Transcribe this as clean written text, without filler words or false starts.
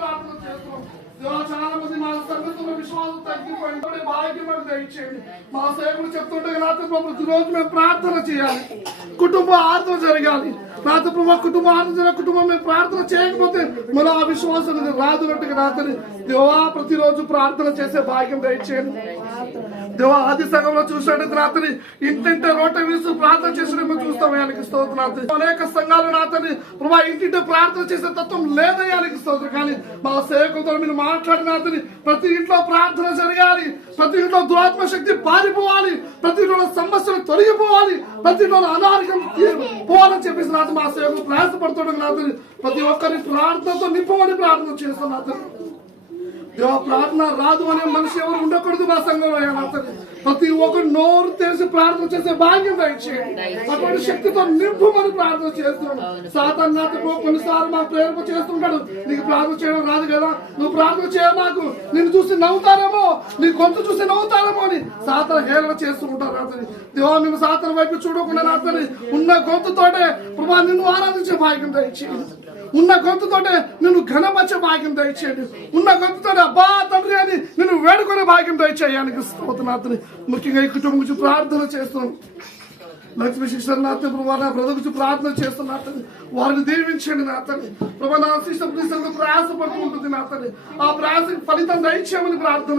ప్రార్థన చేస్తున్నాం. చాలా మంది మా సంగతుల విశ్వాసం తగ్గిపోయింది. భాగ్యం మాకు దయచేయండి. మా సేవకులు చెప్తుంటే రాత్రి ప్రతిరోజు మేము ప్రార్థన చేయాలి, కుటుంబ ఆరాధన జరగాలి. రాత్రి ప్రభావ కుటుంబ ఆరాధన కుటుంబం మేము ప్రార్థన చేయకపోతే మన ఆ విశ్వాసం రాదున్నట్టుగా రాత్రి దేవా ప్రతిరోజు ప్రార్థన చేసే భాగ్యం దయచేయండి. దేవా ఆది సంఘంలో చూసినట్టు రాత్రి ఇంటింటే రోట వీసు ప్రార్థన చేసినట్టు చూస్తాం. ఆయనకి స్తోత్రం. రాత్రి అనేక సంఘాలు రాత్రి ప్రభా ఇంటింటే ప్రార్థన చేసే తత్వం లేదయ్యానికి స్తోత్రం. కానీ మా సేవకులతో మీరు మాట్లాడిన రాత్రి ప్రతి ఇంట్లో ప్రార్థన జరగాలి, ప్రతి ఇంట్లో దురాత్మ శక్తి పారిపోవాలి, ప్రతి ఇంట్లో సమస్యలు తొలగిపోవాలి, ప్రతి ఇంట్లో అనారోగ్యం పోవాలని చెప్పేసి రాత్రి మా సేవకులు ప్రయాసపడుతుండగా రాత్రి ప్రతి ఒక్కరి ప్రార్థనతో నింపమని ప్రార్థన చేస్తాం. రాత్రి దేవ ప్రార్థన రాదు అనే మనిషి ఎవరు ఉండకూడదు మా సంఘంలో. ప్రతి ఒక్కరు నోరు తెలిసి ప్రార్థన చేసే భాగ్యం దయచేయండి. అటువంటి శక్తితో నింపుమని ప్రార్థన చేస్తున్నాడు. సాతాను నాతో కొన్నిసార్లు మా ప్రేరణ చేస్తుంటాడు, నీకు ప్రార్థన చేయడం రాదు కదా, నువ్వు ప్రార్థన చేయ, మాకు నిన్ను చూసి నవ్వుతారేమో, నీ గొంతు చూసి నవ్వుతారేమో అని సాతాను హేళన చేస్తూ ఉంటారు. రాత్రి దేవా మేము సాతాను వైపు చూడకుండా రాత్రి ఉన్న గొంతుతోటే ప్రభా నిన్ను ఆరాధించే భాగ్యం దయచేయండి. ఉన్న గొంతుతోటే నిన్ను ఘనపరిచే భాగ్యం దయచేయండి. ఉన్న గొంతుతోటే అబ్బా తండ్రి అని నిన్ను వేడుకునే భాగ్యం దయచేయానికి స్తోత్రం. ముఖ్యంగా ఈ కుటుంబం గురించి ప్రార్థన చేస్తున్నాం. లక్ష్మీ శిక్షణ నాతో ప్రభా నా బ్రదర్ గురించి ప్రార్థన చేస్తున్నా. వారిని దీవించండి నా తండ్రి. ప్రభా నా శిష్ట ప్రయాసపడుతూ ఉంటుంది నా తండ్రి. ఆ ప్రయాసకి ఫలితం దయచేయమని ప్రార్థన